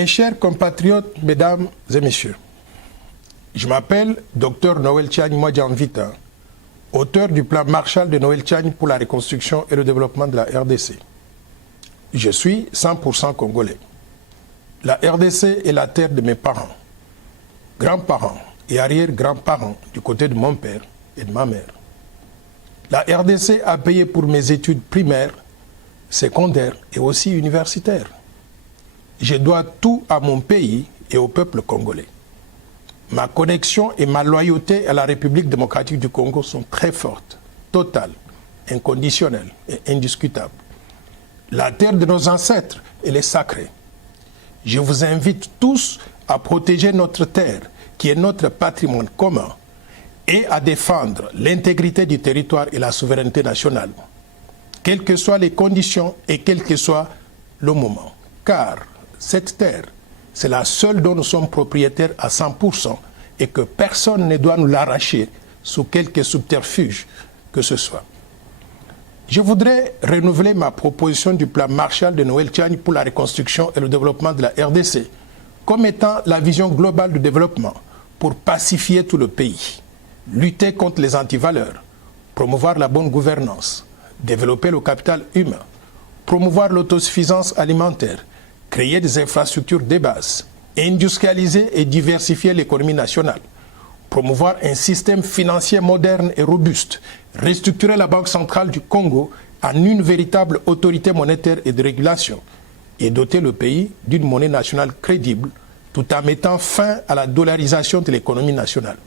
Mes chers compatriotes, mesdames et messieurs, je m'appelle Dr Noël Tchagne Mwadjanvita, auteur du plan Marshall de Noël Tchagne pour la reconstruction et le développement de la RDC. Je suis 100% congolais. La RDC est la terre de mes parents, grands-parents et arrière-grands-parents du côté de mon père et de ma mère. La RDC a payé pour mes études primaires, secondaires et aussi universitaires. Je dois tout à mon pays et au peuple congolais. Ma connexion et ma loyauté à la République démocratique du Congo sont très fortes, totales, inconditionnelles et indiscutables. La terre de nos ancêtres, elle est sacrée. Je vous invite tous à protéger notre terre, qui est notre patrimoine commun, et à défendre l'intégrité du territoire et la souveraineté nationale, quelles que soient les conditions et quel que soit le moment. Car cette terre, c'est la seule dont nous sommes propriétaires à 100% et que personne ne doit nous l'arracher sous quelque subterfuge que ce soit. Je voudrais renouveler ma proposition du plan Marshall de Noël Tchagne pour la reconstruction et le développement de la RDC comme étant la vision globale du développement pour pacifier tout le pays, lutter contre les antivaleurs, promouvoir la bonne gouvernance, développer le capital humain, promouvoir l'autosuffisance alimentaire, créer des infrastructures de base, industrialiser et diversifier l'économie nationale, promouvoir un système financier moderne et robuste, restructurer la Banque centrale du Congo en une véritable autorité monétaire et de régulation et doter le pays d'une monnaie nationale crédible tout en mettant fin à la dollarisation de l'économie nationale.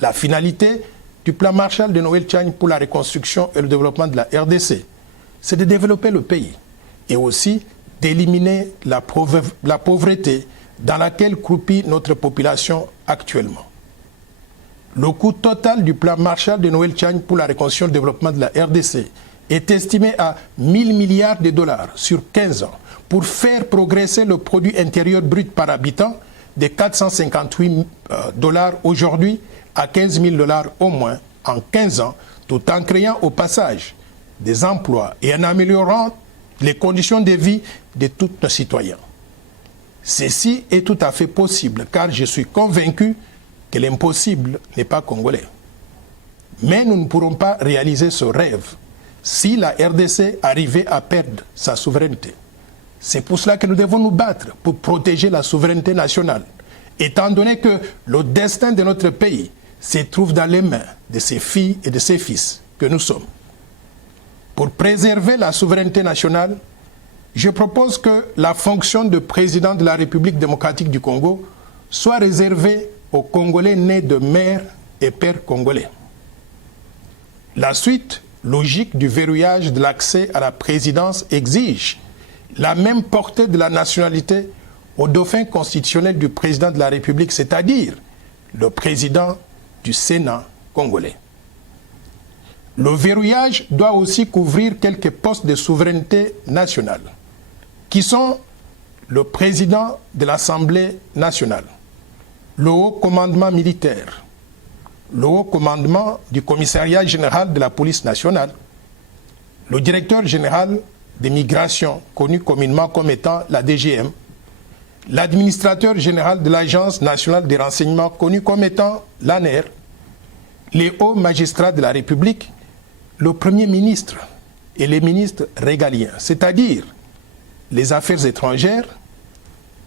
La finalité du plan Marshall de Noël Tchagne pour la reconstruction et le développement de la RDC, c'est de développer le pays et aussi d'éliminer la pauvreté dans laquelle croupit notre population actuellement. Le coût total du plan Marshall de Noël Tchagne pour la reconstruction et le développement de la RDC est estimé à 1000 milliards de dollars sur 15 ans pour faire progresser le produit intérieur brut par habitant de 458 dollars aujourd'hui à 15 000 dollars au moins en 15 ans, tout en créant au passage des emplois et en améliorant les conditions de vie de tous nos citoyens. Ceci est tout à fait possible car je suis convaincu que l'impossible n'est pas congolais. Mais nous ne pourrons pas réaliser ce rêve si la RDC arrivait à perdre sa souveraineté. C'est pour cela que nous devons nous battre pour protéger la souveraineté nationale, étant donné que le destin de notre pays se trouve dans les mains de ses filles et de ses fils que nous sommes. Pour préserver la souveraineté nationale, je propose que la fonction de président de la République démocratique du Congo soit réservée aux Congolais nés de mère et père congolais. La suite logique du verrouillage de l'accès à la présidence exige la même portée de la nationalité au dauphin constitutionnel du président de la République, c'est-à-dire le président du Sénat congolais. Le verrouillage doit aussi couvrir quelques postes de souveraineté nationale, qui sont le président de l'Assemblée nationale, le haut commandement militaire, le haut commandement du commissariat général de la police nationale, le directeur général des migrations, connu communément comme étant la DGM, l'administrateur général de l'Agence nationale des renseignements, connu comme étant l'ANER, les hauts magistrats de la République, le Premier ministre et les ministres régaliens, c'est-à-dire les affaires étrangères,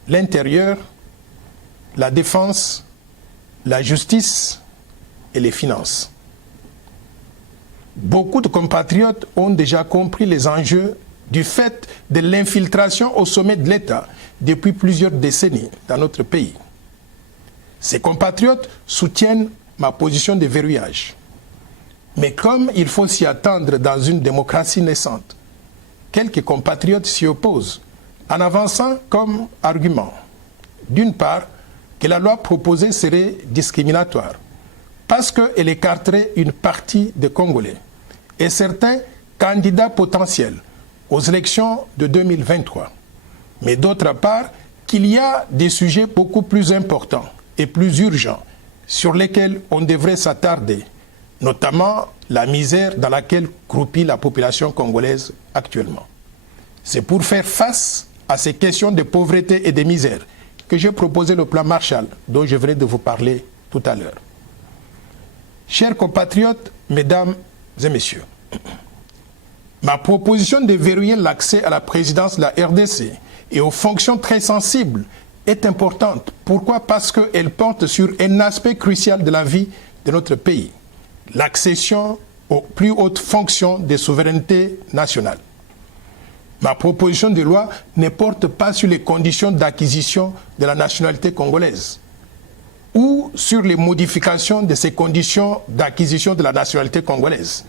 l'intérieur, la défense, la justice et les finances. Beaucoup de compatriotes ont déjà compris les enjeux du fait de l'infiltration au sommet de l'État depuis plusieurs décennies dans notre pays. Ces compatriotes soutiennent ma position de verrouillage. Mais comme il faut s'y attendre dans une démocratie naissante, quelques compatriotes s'y opposent en avançant comme argument, d'une part, que la loi proposée serait discriminatoire parce qu'elle écarterait une partie des Congolais et certains candidats potentiels aux élections de 2023. Mais d'autre part, qu'il y a des sujets beaucoup plus importants et plus urgents sur lesquels on devrait s'attarder, notamment la misère dans laquelle croupit la population congolaise actuellement. C'est pour faire face à ces questions de pauvreté et de misère que j'ai proposé le plan Marshall, dont je venais de vous parler tout à l'heure. Chers compatriotes, mesdames et messieurs, ma proposition de verrouiller l'accès à la présidence de la RDC et aux fonctions très sensibles est importante. Pourquoi? Parce qu'elle porte sur un aspect crucial de la vie de notre pays, l'accession aux plus hautes fonctions de souveraineté nationale. Ma proposition de loi ne porte pas sur les conditions d'acquisition de la nationalité congolaise ou sur les modifications de ces conditions d'acquisition de la nationalité congolaise.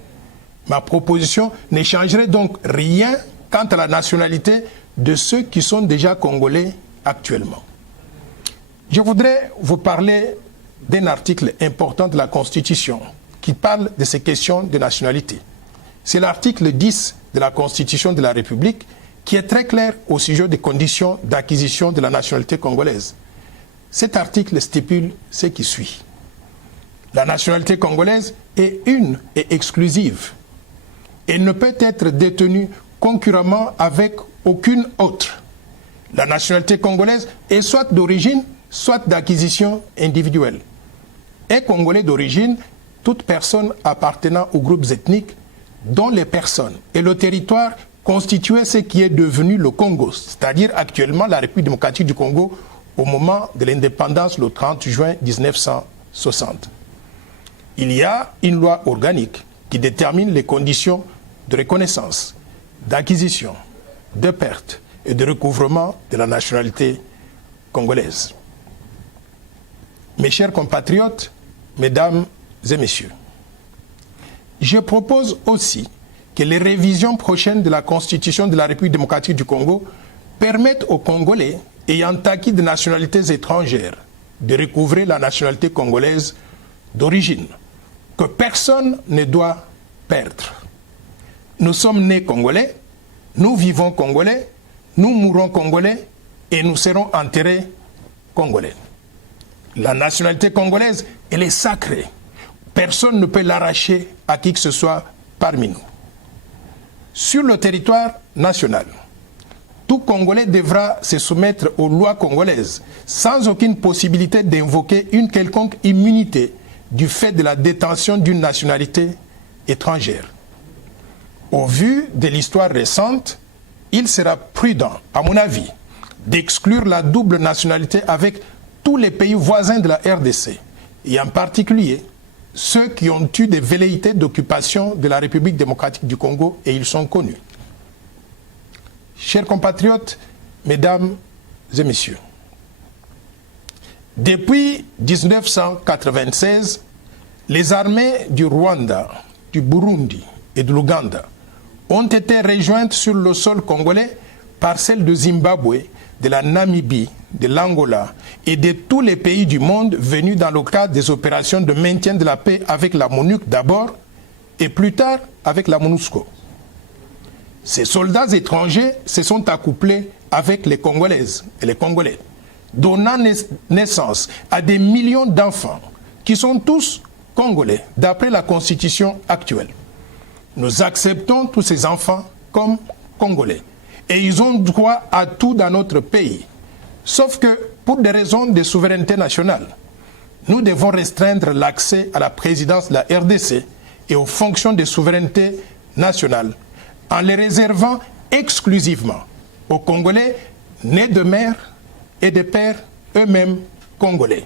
Ma proposition ne changerait donc rien quant à la nationalité de ceux qui sont déjà congolais actuellement. Je voudrais vous parler d'un article important de la Constitution qui parle de ces questions de nationalité. C'est l'article 10 de la Constitution de la République qui est très clair au sujet des conditions d'acquisition de la nationalité congolaise. Cet article stipule ce qui suit. La nationalité congolaise est une et exclusive. Elle ne peut être détenue concurremment avec aucune autre. La nationalité congolaise est soit d'origine, soit d'acquisition individuelle. Est congolais d'origine toute personne appartenant aux groupes ethniques dont les personnes et le territoire constituaient ce qui est devenu le Congo, c'est-à-dire actuellement la République démocratique du Congo au moment de l'indépendance le 30 juin 1960. Il y a une loi organique qui détermine les conditions de reconnaissance, d'acquisition, de perte et de recouvrement de la nationalité congolaise. Mes chers compatriotes, mesdames et messieurs, je propose aussi que les révisions prochaines de la Constitution de la République démocratique du Congo permettent aux Congolais ayant acquis de nationalités étrangères de recouvrer la nationalité congolaise d'origine, que personne ne doit perdre. Nous sommes nés Congolais, nous vivons Congolais, nous mourrons Congolais et nous serons enterrés Congolais. La nationalité congolaise, elle est sacrée. Personne ne peut l'arracher à qui que ce soit parmi nous. Sur le territoire national, tout Congolais devra se soumettre aux lois congolaises sans aucune possibilité d'invoquer une quelconque immunité du fait de la détention d'une nationalité étrangère. Au vu de l'histoire récente, il sera prudent, à mon avis, d'exclure la double nationalité avec tous les pays voisins de la RDC, et en particulier ceux qui ont eu des velléités d'occupation de la République démocratique du Congo, et ils sont connus. Chers compatriotes, mesdames et messieurs, depuis 1996, les armées du Rwanda, du Burundi et de l'Ouganda ont été rejointes sur le sol congolais par celles de Zimbabwe, de la Namibie, de l'Angola et de tous les pays du monde venus dans le cadre des opérations de maintien de la paix avec la MONUC d'abord et plus tard avec la MONUSCO. Ces soldats étrangers se sont accouplés avec les Congolaises et les Congolais, donnant naissance à des millions d'enfants qui sont tous Congolais d'après la Constitution actuelle. Nous acceptons tous ces enfants comme Congolais et ils ont droit à tout dans notre pays. Sauf que pour des raisons de souveraineté nationale, nous devons restreindre l'accès à la présidence de la RDC et aux fonctions de souveraineté nationale en les réservant exclusivement aux Congolais nés de mère et de père eux-mêmes congolais.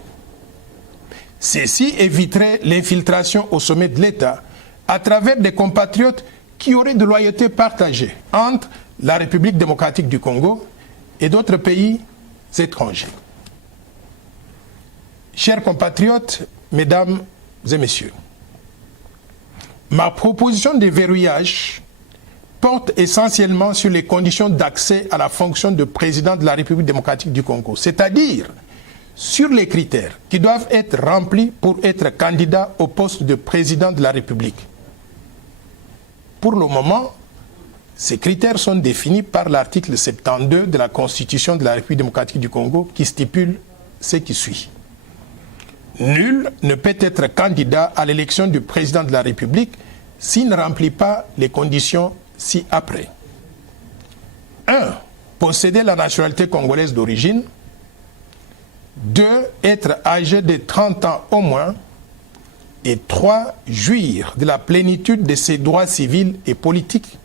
Ceci éviterait l'infiltration au sommet de l'État à travers des compatriotes qui auraient de loyauté partagée entre la République démocratique du Congo et d'autres pays étrangers. Chers compatriotes, mesdames et messieurs, ma proposition de verrouillage porte essentiellement sur les conditions d'accès à la fonction de président de la République démocratique du Congo, c'est-à-dire sur les critères qui doivent être remplis pour être candidat au poste de président de la République. Pour le moment, ces critères sont définis par l'article 72 de la Constitution de la République démocratique du Congo qui stipule ce qui suit. Nul ne peut être candidat à l'élection du président de la République s'il ne remplit pas les conditions ci-après. 1. posséder la nationalité congolaise d'origine. 2. Être âgé de 30 ans au moins. Et 3. Jouir de la plénitude de ses droits civils et politiques.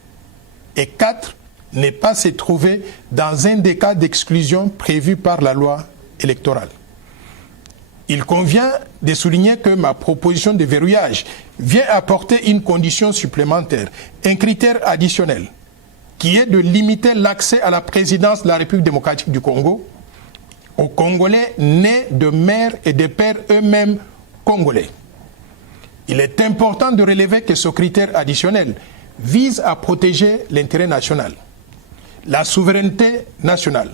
Et 4. Ne pas se trouver dans un des cas d'exclusion prévus par la loi électorale. Il convient de souligner que ma proposition de verrouillage vient apporter une condition supplémentaire, un critère additionnel, qui est de limiter l'accès à la présidence de la République démocratique du Congo aux Congolais nés de mères et de pères eux-mêmes congolais. Il est important de relever que ce critère additionnel vise à protéger l'intérêt national, la souveraineté nationale,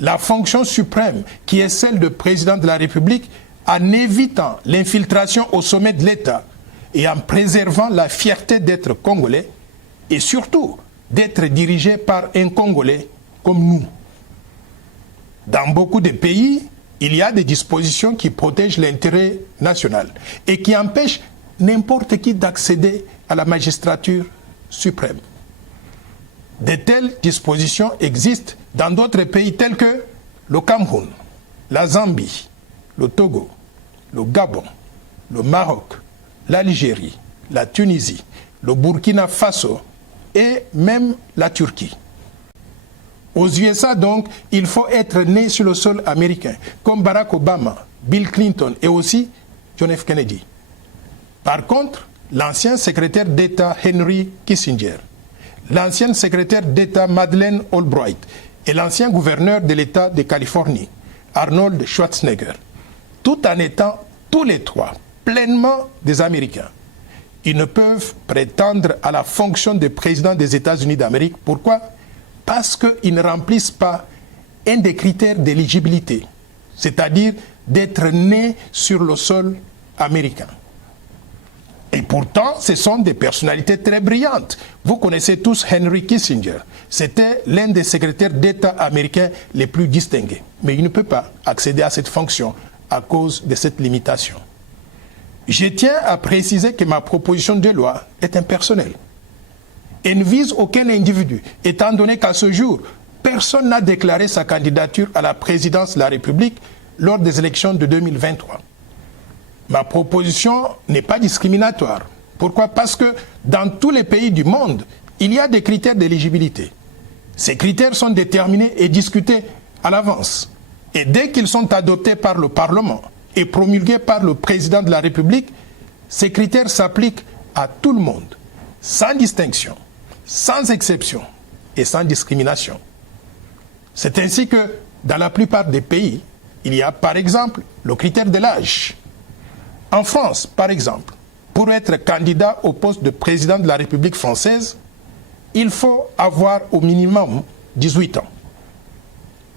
la fonction suprême qui est celle de président de la République en évitant l'infiltration au sommet de l'État et en préservant la fierté d'être congolais et surtout d'être dirigé par un Congolais comme nous. Dans beaucoup de pays, il y a des dispositions qui protègent l'intérêt national et qui empêchent n'importe qui d'accéder à la magistrature suprême. De telles dispositions existent dans d'autres pays tels que le Cameroun, la Zambie, le Togo, le Gabon, le Maroc, l'Algérie, la Tunisie, le Burkina Faso et même la Turquie. Aux USA donc, il faut être né sur le sol américain, comme Barack Obama, Bill Clinton et aussi John F. Kennedy. Par contre, l'ancien secrétaire d'État Henry Kissinger, l'ancienne secrétaire d'État Madeleine Albright et l'ancien gouverneur de l'État de Californie, Arnold Schwarzenegger, tout en étant tous les trois pleinement des Américains. Ils ne peuvent prétendre à la fonction de président des États-Unis d'Amérique. Pourquoi? Parce qu'ils ne remplissent pas un des critères d'éligibilité, c'est-à-dire d'être nés sur le sol américain. Et pourtant, ce sont des personnalités très brillantes. Vous connaissez tous Henry Kissinger. C'était l'un des secrétaires d'État américains les plus distingués. Mais il ne peut pas accéder à cette fonction à cause de cette limitation. Je tiens à préciser que ma proposition de loi est impersonnelle. Elle ne vise aucun individu, étant donné qu'à ce jour, personne n'a déclaré sa candidature à la présidence de la République lors des élections de 2023. Ma proposition n'est pas discriminatoire. Pourquoi? Parce que dans tous les pays du monde, il y a des critères d'éligibilité. Ces critères sont déterminés et discutés à l'avance. Et dès qu'ils sont adoptés par le Parlement et promulgués par le président de la République, ces critères s'appliquent à tout le monde, sans distinction, sans exception et sans discrimination. C'est ainsi que dans la plupart des pays, il y a par exemple le critère de l'âge. En France, par exemple, pour être candidat au poste de président de la République française, il faut avoir au minimum 18 ans.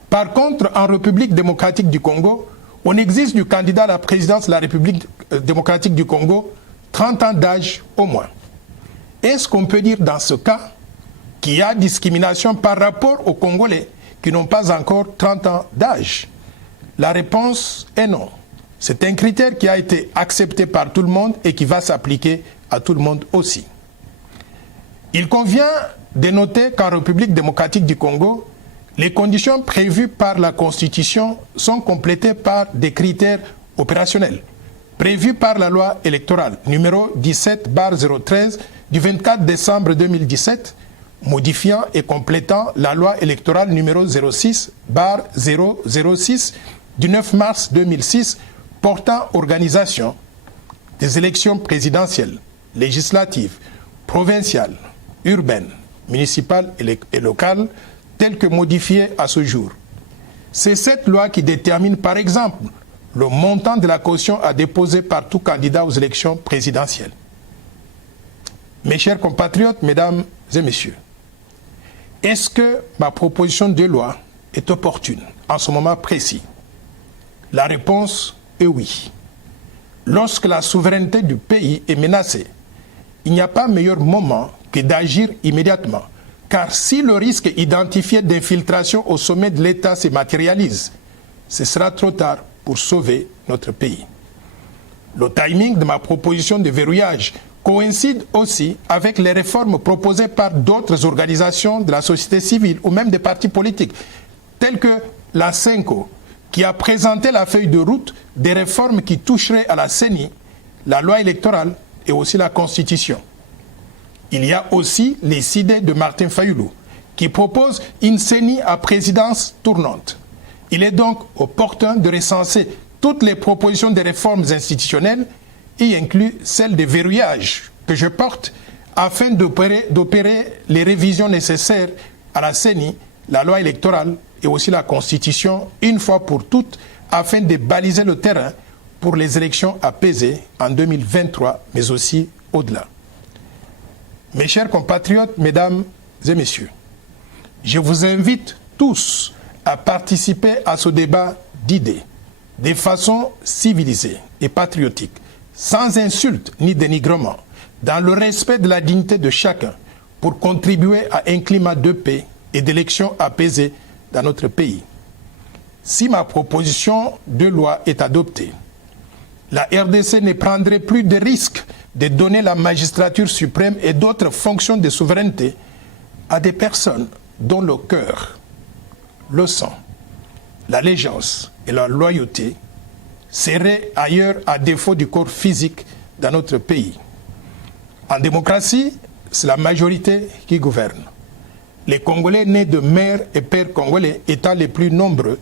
Par contre, en République démocratique du Congo, on exige du candidat à la présidence de la République démocratique du Congo 30 ans d'âge au moins. Est-ce qu'on peut dire dans ce cas qu'il y a discrimination par rapport aux Congolais qui n'ont pas encore 30 ans d'âge? La réponse est non. C'est un critère qui a été accepté par tout le monde et qui va s'appliquer à tout le monde aussi. Il convient de noter qu'en République démocratique du Congo, les conditions prévues par la Constitution sont complétées par des critères opérationnels, prévus par la loi électorale numéro 17/013 du 24 décembre 2017, modifiant et complétant la loi électorale numéro 06/006 du 9 mars 2006, portant organisation des élections présidentielles, législatives, provinciales, urbaines, municipales et locales, telles que modifiées à ce jour. C'est cette loi qui détermine, par exemple, le montant de la caution à déposer par tout candidat aux élections présidentielles. Mes chers compatriotes, mesdames et messieurs, est-ce que ma proposition de loi est opportune en ce moment précis? La réponse est oui. Lorsque la souveraineté du pays est menacée, il n'y a pas meilleur moment que d'agir immédiatement. Car si le risque identifié d'infiltration au sommet de l'État se matérialise, ce sera trop tard pour sauver notre pays. Le timing de ma proposition de verrouillage coïncide aussi avec les réformes proposées par d'autres organisations de la société civile ou même des partis politiques, tels que la CENCO, qui a présenté la feuille de route des réformes qui toucheraient à la CENI, la loi électorale et aussi la Constitution. Il y a aussi les idées de Martin Fayoulou, qui propose une CENI à présidence tournante. Il est donc opportun de recenser toutes les propositions de réformes institutionnelles, y inclut celle de verrouillage que je porte, afin d'opérer les révisions nécessaires à la CENI, la loi électorale et aussi la Constitution, une fois pour toutes, afin de baliser le terrain pour les élections apaisées en 2023, mais aussi au-delà. Mes chers compatriotes, mesdames et messieurs, je vous invite tous à participer à ce débat d'idées, de façon civilisée et patriotique, sans insulte ni dénigrement, dans le respect de la dignité de chacun, pour contribuer à un climat de paix et d'élections apaisées dans notre pays. Si ma proposition de loi est adoptée, la RDC ne prendrait plus de risque de donner la magistrature suprême et d'autres fonctions de souveraineté à des personnes dont le cœur, le sang, l'allégeance et la loyauté seraient ailleurs à défaut du corps physique dans notre pays. En démocratie, c'est la majorité qui gouverne. Les Congolais nés de mères et pères congolais étant les plus nombreux,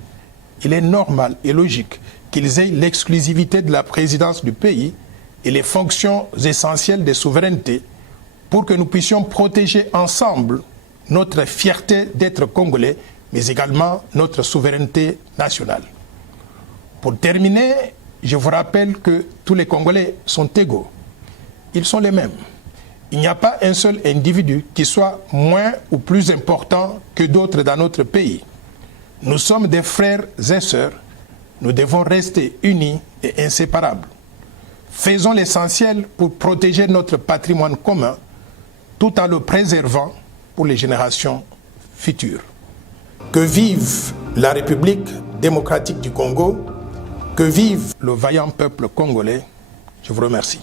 il est normal et logique qu'ils aient l'exclusivité de la présidence du pays et les fonctions essentielles de souveraineté pour que nous puissions protéger ensemble notre fierté d'être Congolais, mais également notre souveraineté nationale. Pour terminer, je vous rappelle que tous les Congolais sont égaux. Ils sont les mêmes. Il n'y a pas un seul individu qui soit moins ou plus important que d'autres dans notre pays. Nous sommes des frères et sœurs. Nous devons rester unis et inséparables. Faisons l'essentiel pour protéger notre patrimoine commun tout en le préservant pour les générations futures. Que vive la République démocratique du Congo, que vive le vaillant peuple congolais. Je vous remercie.